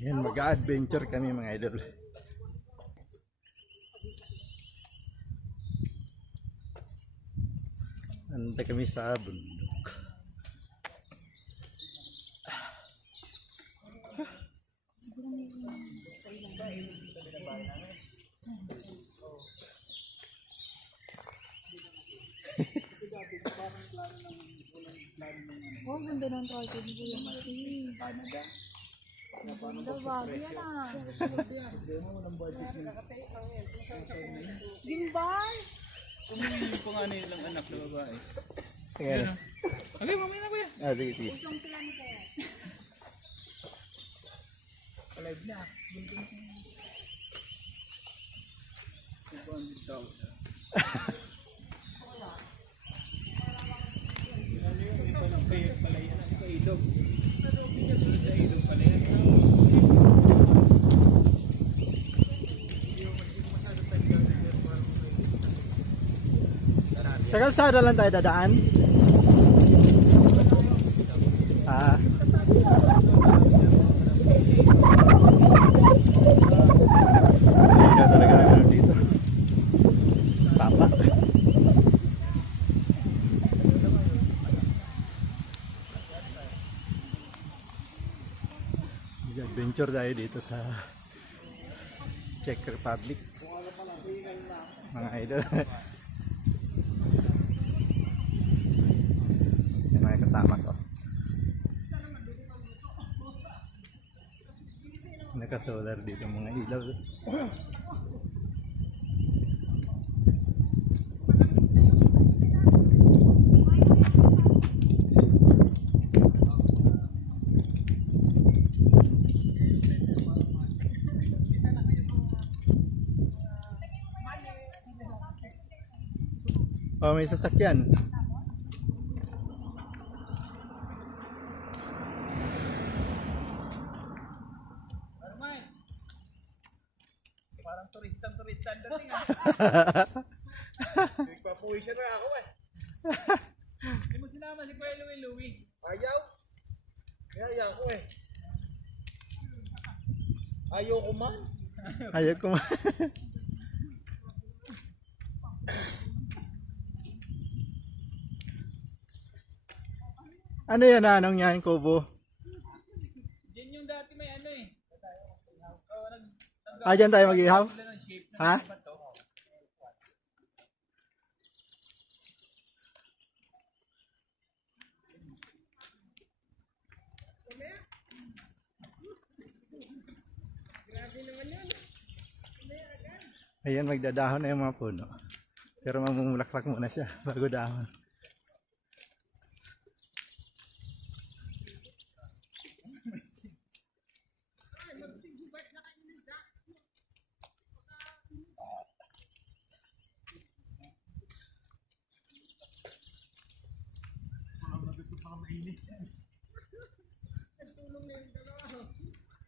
Yan, mag-adventure kami mga idol. Nandito kami sa bundok. Oh, ganda ng target ko yung kasi. Canada. Ganda, bago yan ah. Gimbal! Yung pang ano yung anak na babae. Ayan. Okay, mamaya na kuya. Sige, sige. Usong sila ni Kaya. Alive na. Bundong ko. 200,000. Palayan ang kailog. Sunod sa ilog palayan. Sa kalsada lang tayo dadaan. Hindi talaga naman dito. Sapa. Adventure tayo dito sa Czech Republic. Mga idol. Yung mga kasama ko. Naka-solar dito mga ilaw. Oh, may sasakyan. Parang turistang dating ah. Nagpapuwisan na ako eh. Hindi mo sinama si Kuya Louie. Ayaw. Ayaw ko eh. Ayaw ko man. Ayaw ko. Ano yan, anong yan, Kubo? Diyan yung dati may ano eh. Dyan tayo mag-ihaw? Sila ng shape ng Ha? bato. Ayan, magdadahon na yung mga puno. Pero mamumulaklak muna siya bago dahon.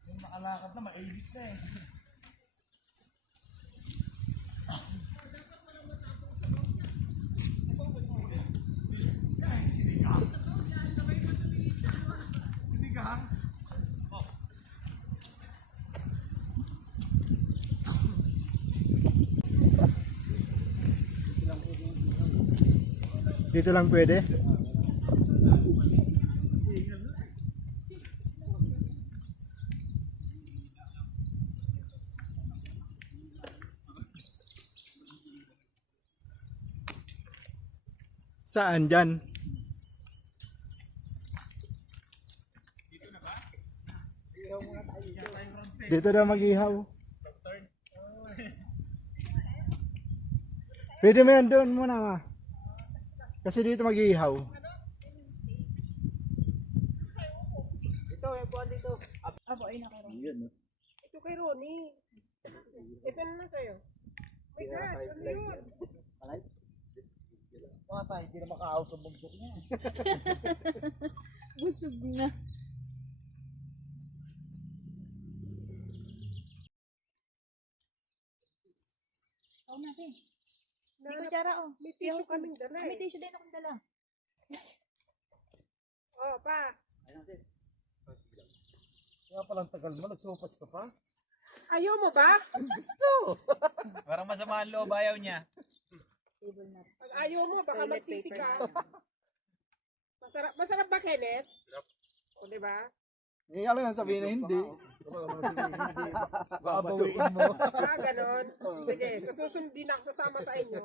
Yung nakalakad na mainit na eh. Dito lang pwede. Saan dyan? Dito na mag-ihaw. Pwede mo yan doon muna ma. Kasi dito mag-ihaw. Ito, yung buwan dito. Abo, ay nakaroon. Ito kay Ronnie. Ito na sa'yo. My God, ano yun? Mga tayo, hindi na makaaw sa bundok niya. Busog na. Oo natin. May kutsara oh. May tissue kaming dala May eh. tissue din akong dala. Oh, pa. Kaya palang tagal mo, nagsopas ka pa. Ayaw mo ba? Parang masama ang loob, ayaw niya. Pag ayaw mo, baka magsisi ka. Masarap ba, Kenneth? O, diba? Eh, alam nga sabihin na hindi. Baka bawiin mo. Ganon. Sige, sa susunod din ako sasama sa inyo.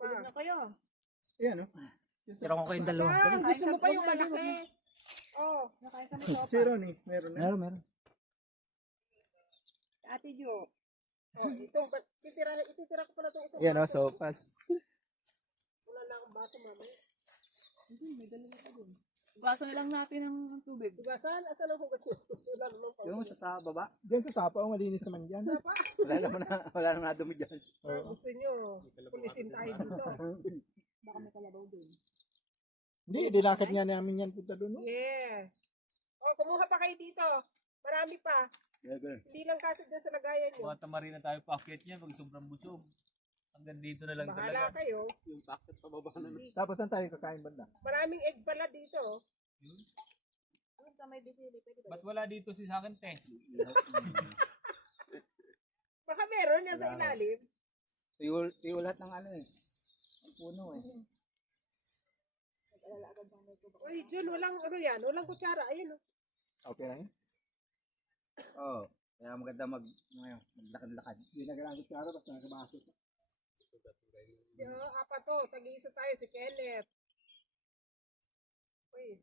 Tulog na kayo. Yan, no? Pero ko kayong dalawa. Gusto mo pa yung malaki? Oh, Nakain kami sopas. Si Ronnie, meron na. Meron. Ate Jo. oh ititira ko pala itong isang Yan, no? baso. Sopas. Wala na akong baso, mami. Baso na lang natin ng tubig. Diba, saan ang hugas nyo? Wala naman pa. Yung sa baba. Diyan sa Sapa, malinis naman dyan. Sapa? Wala naman nadumi dyan. Gusto nyo, pulisin tayo dito. Baka may kalabaw dun. Hindi, dinakit nga namin yan punta doon. No? Yeah. Oh, kumuha pa kayo dito. Marami pa. Hindi lang kasya dyan sa lagayan nyo. Mga tamari na tayo packet niya pag sobrang busog. Hanggang dito na lang Bahala talaga. kayo. Yung packet pababa na. Tapos saan tayo kakain banda? Maraming egg pala dito. Doon sa may bisili, pwede ba? Ba't wala dito si sa akin, te? Baka meron yan sa ilalim. Tiyo lahat ng ano eh. Ang puno eh. Uy, Jun, walang ano yan. Walang kutsara. Ayun. Okay lang yun? Oo. Kaya maganda maglakad-lakad. Hindi na kailangan kutsara, basta nakabaso. Apat to. Tag-iisa tayo si Kenneth. Uy.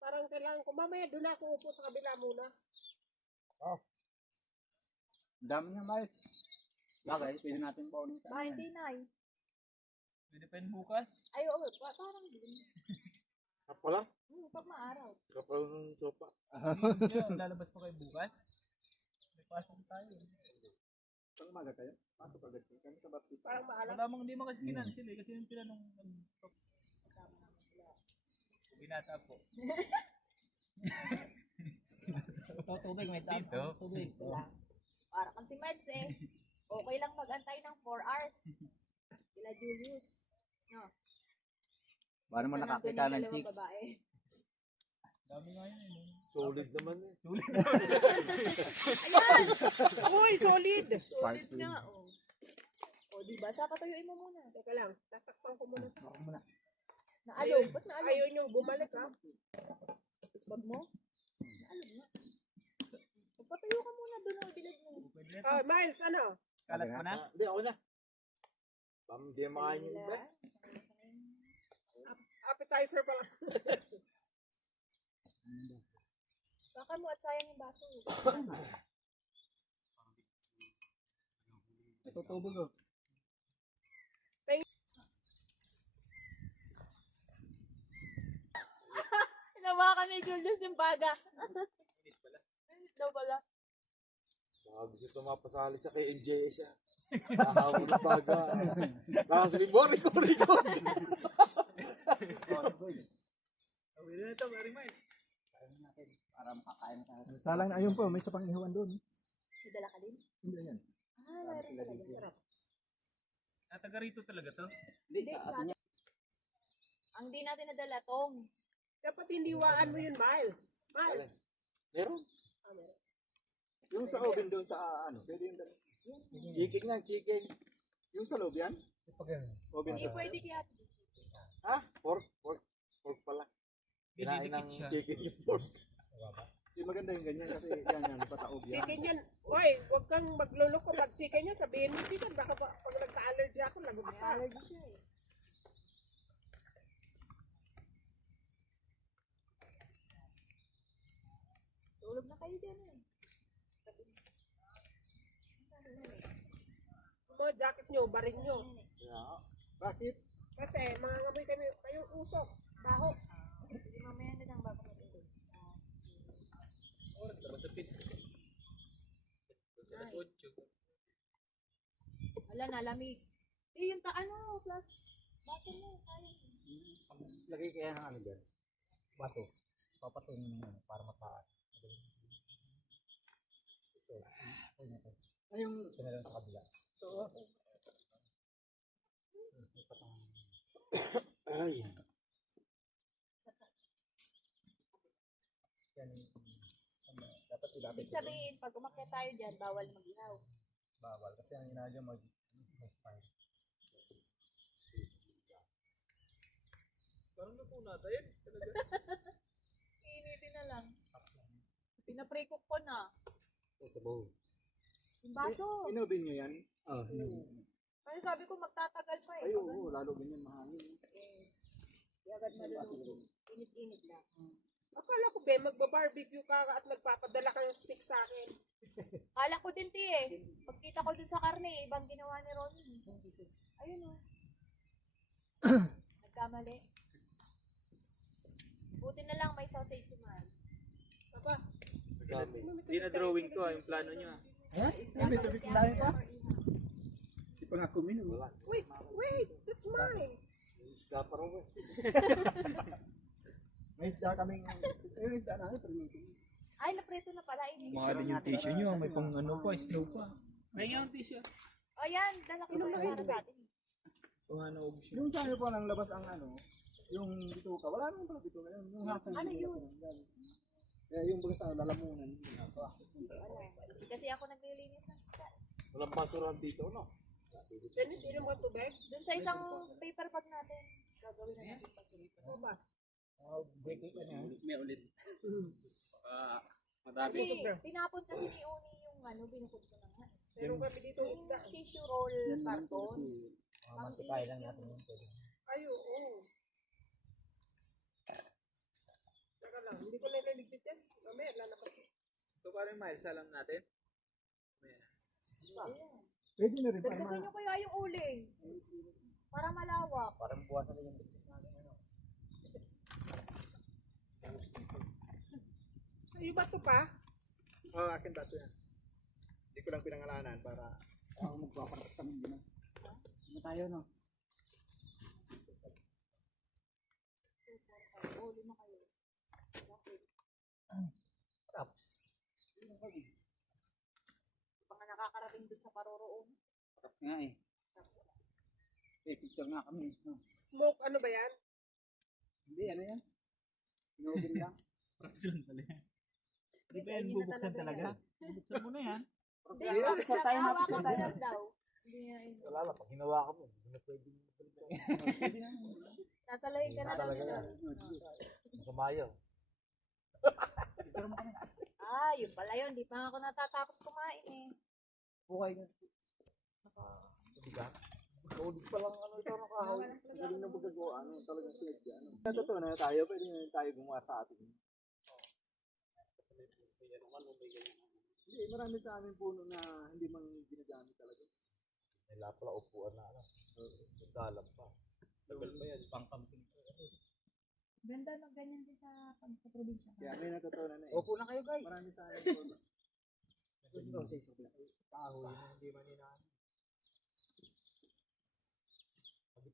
Parang kailangan ko. Mamaya doon ako upo sa kabila muna. Ang dami niya, Mike. Bakit? Pwede natin pa ulit. Ba, hindi na eh. Pwede pa yun bukas. Ay, oo, parang din. Kapala? Pag maaraw. Kapala ng sopa. Lalabas pa kayo bukas? May pasok tayo. Pang umaga tayo? Pasok agad tayo. Kami sa baptista. Parang maalam. Wala mang hindi mo kasi kinansil eh. Kasi yung tinanong binata po. Tubig, may tao. Tubig. Para kang si Mads eh. Okay lang mag-antay ng 4 hours. Sila Julius. No. Para naman Basta nakakita nandun yung ng dalawang chicks. babae. Dami nga yun eh. Solid naman eh. Ayan! Uy, solid! Solid nga, oh. O, diba? Sa patuyuin mo muna. Teka lang. Tatakpan ko muna. Naalaw. Ba't naalaw? Ayaw nyo bumalik, ha? Bag mo? Naalaw nga. Magpatuyo ka muna doon ang bilad mo. Oh, Miles, ano? Kalat mo na? Hindi, ako na. Bam, hindi na makain yung iba. Appetizer pa lang. Baka mo at sayang yung baso. Ito tubig oh. Hinawakan ni Julius yung baga. Init daw pala. Baka gusto ito mapasali sa kay NJS ah. Nakahawag ng baga. Nakasabi mo, Rico. Pwede na ito, very much. Para makakain tayo. Salang ayun po, may isa pang ihawan doon. May dala ka din? Hindi yan. Meron talaga. Taga rito talaga to? Hindi, sa atin. Ang di natin nadala, tong. Dapat hindiwaan mo yun, Miles. Miles. Meron. Meron. Yung sa oven doon sa ano, pwede yung Chicken nga, chicken. yung sa loob yan? Oven Hindi doon. pwede kaya. Ha? Pork pala. Kinain ng Didikit siya. chicken yung pork. Hindi maganda yung ganyan kasi yan, pataob yan. Chicken yan. Uy, huwag kang magluloko pag chicken yan. Sabihin mo chicken. Baka pag nagka-allergy ako, lagot May ka. allergy siya eh. Tulog na kayo dyan eh. Mga jacket nyo, baring nyo. Yeah. Bakit? Kasi mga ngamoy kayong usok. Baho. Sige, mamaya na lang bago matulog. Oras na matapit. Alas 8. Wala na, lamig. Eh, yung ano, plus, baso mo, kaya. Lagay kaya ng ano dyan? Bato. Papatunin mo para mataas. Ito. Ay, yung Ito na lang sa kabila. Ay. Ibig sabihin, pag umakyat tayo dyan, bawal mag-ihaw. Bawal. Kasi ang ginagawa mag-fire. Parang luto natin. Iinitin na lang. Pinapre-cook ko na. Sabaw. Yung baso. Inubin nyo yan? Oh, Kasi sabi ko magtatagal pa eh. Ay, oo, lalo ganyan mahangin. Di agad maluluto. Init-init lang. Akala ko, be, magba-barbecue ka at nagpapadala ka yung stick sa akin. Kala ko din, eh. Pagkita ko dun sa karne, ibang ginawa ni Ronnie. Ayun o. Nagkamali. Buti na lang may sausage si Miles. Aba, Hindi na drawing to yung plano niya. May tubig tayo pa? Hindi pa nga kuminom. wait, that's mine. Isda pa rin eh. May isda kaming, yung isda namin, pero Ay, napreto na pala. Ini. Mga din yung tissue nyo, may pang ano pa, snow pa. May yung tissue. O yan, dala ko na para sa atin. Kung ano, obs yung sabi po nang labas ang ano, yung bituka, wala naman pala bituka, yung hasang Ano yun? Kaya yung baga sa lalamunan, Kasi ako naglilinis ng isda. walang basurahan dito, no? Ganit, ilang mga tubig? Dun sa isang paper bag natin. Gagawin na natin pag Ano ba? break it na. may ulit. Kasi pinapon kasi ni Uni yung ano, binukod ko na nga. Meron kami dito Yung isda. tissue roll carton. Matipay lang natin yun. Ay, oo. Teka lang, hindi ko nalaligpit yan. Mamaya, lalakas. So, parang miles alam natin. Pwede na rin para Dagdagan nyo kaya yung uling. Para malawak. Parang buwas na yung business natin. Sa iyo ba ito pa? Oo, akin baso yan. Hindi ko lang pinangalanan para ako magpaparak sa mundo na. Ano tayo, no? Oo, lima kayo. Tapos, Mga nakakarating dun sa paroroon. Nga eh. Picture nga kami. No? Smoke, ano ba yan? Hindi, ano yan? Inubin lang. Kapsun pala yan. Di ba yan bubuksan talaga? Buksan mo na yan. Hindi, basta tayo hawakan mo lang daw. Hindi niya yun. Wala lang, pag hinawa ka mo, hindi na pwede mo. Nasalayin ka na lang. Talaga yan. Masamayaw. Ah, yun pala yun. Di pa ako natatapos kumain eh. Bukay nga. Diba? Ulit pa lang ano ito ng kahoy. Galing na magagawa. Ano talagang shit yan. Sa totoo na tayo, pwede na tayo gumawa sa atin. Hindi, marami sa amin puno na hindi man ginagamit talaga. May pala upuan na ano. Nagdalam pa. Tagal pa yan. Pang-camping. Ganda mag ganyan din sa probinsya. Kaya may natutunan na eh. upo na kayo guys. Marami sa amin puno. Kahoy na hindi man inaan.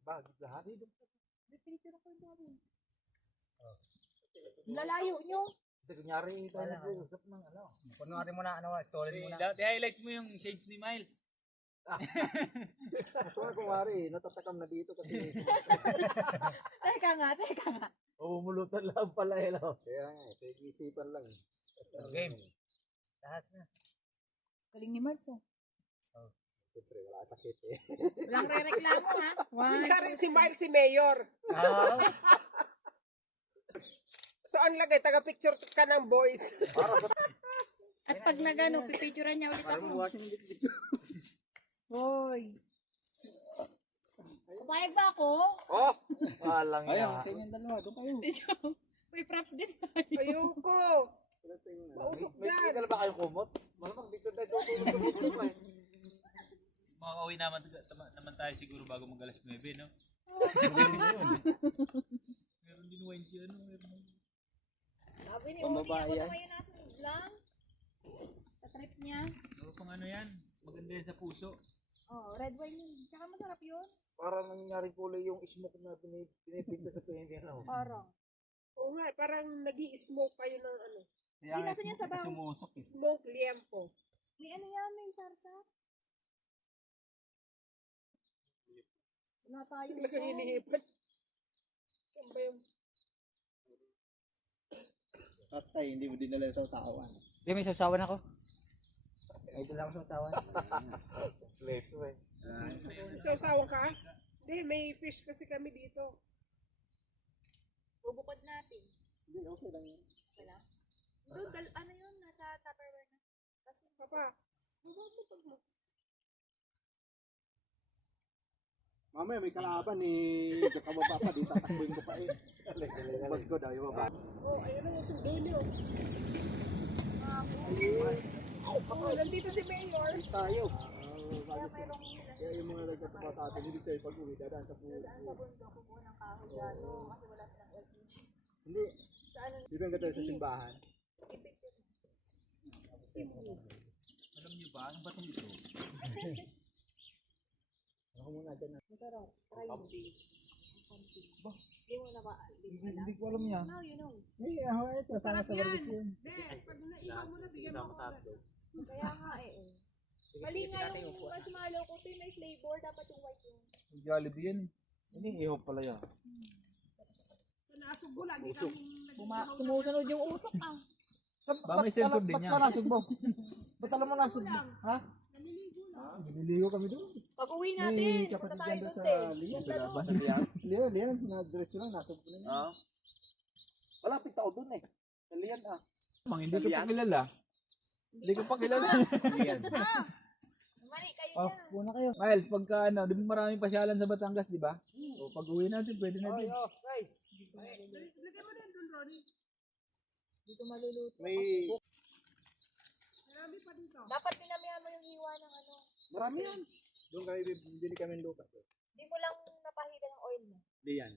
Bagit lahat. Pipicture ako yung sabi. Lalayo nyo. Kasi kunyari tayo nag-uusap ng ano. Kunwari mo na, story mo na. I-highlight mo yung shades ni Miles. Kung kumari, natatakam na dito kasi Teka nga. Umulutan lang pala eh. No? kaya nga, isipan lang. Game. Lahat na. Galing ni Mars eh. Siyempre, wala sakit eh. Walang re-reklamo ha. Kunyari si Miles, si Mayor. So, ang lagay, taga-picture ka ng boys. At pag nagano, pipicturean niya ulit Parang ako. watching video. Hoy. Kumayag ba ako? Oh! Walang Ayun, yan. sa inyong dalawa, doon kayo. May props din. Ayoko. Mausok May dyan. kinala ba kayong kumot? Malamang di ko tayo tutulog sa kumot eh. Makakauwi naman tayo siguro bago mag alas 9, no? Meron din wine si ano, meron. Sabi ni Uni, Pambabae ako yan. naman yung nasa lang. Sa trip niya. So, kung ano yan, maganda yan sa puso. Oh, red wine yun. Tsaka masarap yun. Parang nangyari kulay yung smoke na pinipinta sa pinipinta. Ano? Parang. Oo nga, parang nag-i-smoke kayo ng ano. Hindi, nasa niya sabaw. Sumusok eh. Smoke liempo. May ano yan, may sarsa. Wala tayo Talagang ito. inihipan. Yan ba yung... Patay, hindi mo dinala sa usawan. Hindi, may sasawan ako. Idol ako sa sasawan. Leso eh. Sausawan ka? Hindi, may fish kasi kami dito. Bubukod natin. Hindi, okay lang yun. Wala. Doon, ano yun? Nasa Tupperware na. Tapos, Papa, bubukod mo. Mamaya may kalaban eh. Kakababa pa, di tatakbuhin ko pa eh. Bag ko daw, yung baba. Oh, ayun ang sundo niyo. Oh, nandito si Mayor. Tayo. kaya mayroong Kaya yung mga nagkatuwa sa atin, hindi sa'yo pag-uwi, dadaan sa puno. daan sa bundok kukuha ng kahoy dyan. Kasi wala silang LPG. Hindi. Sa ano, Di ba yung ganda sa simbahan? tipid yun. Alam niyo ba, ang batong ito? Ako muna dyan. Masarap. Try mo. Hindi mo na ba? Hindi ko alam yan. Now you know. Ito, sana Sarap sa yan. barbecue yun. Hindi, pag naiwan mo na, bigyan mo ako. Kaya nga eh. Mali nga yung marshmallow ko. Ito yung may flavor. Dapat yung white yun. Jollibee yan. Hindi, iho pala yan. So, nasugbo lagi kami Sumusunod yung usok ah. Ba may cellphone din yan. Ba't nasugbo? Ba't alam mo nasugbo? Ha? Nililigo kami doon. Pag uwi natin, punta tayo doon din. Yung dalawa. Liyan, na-diretso lang, nasugbo na yun. Malapit ako doon eh. Liyan ah. Mang, hindi ko pa kilala. Hindi ko pa kilala. Mali kayo Oh, na. muna kayo. Miles, pagka ano, di ba maraming pasyalan sa Batangas, di ba? O pag uwi natin, pwede na din. Lagyan mo din doon, Ronnie. Dito maluluto. May, Marami pa dito. Dapat pinamihan mo yung hiwa ng ano. marami yan. Doon kami, bili kami ng lupa. Hindi mo lang napahida ng oil mo. Liyan.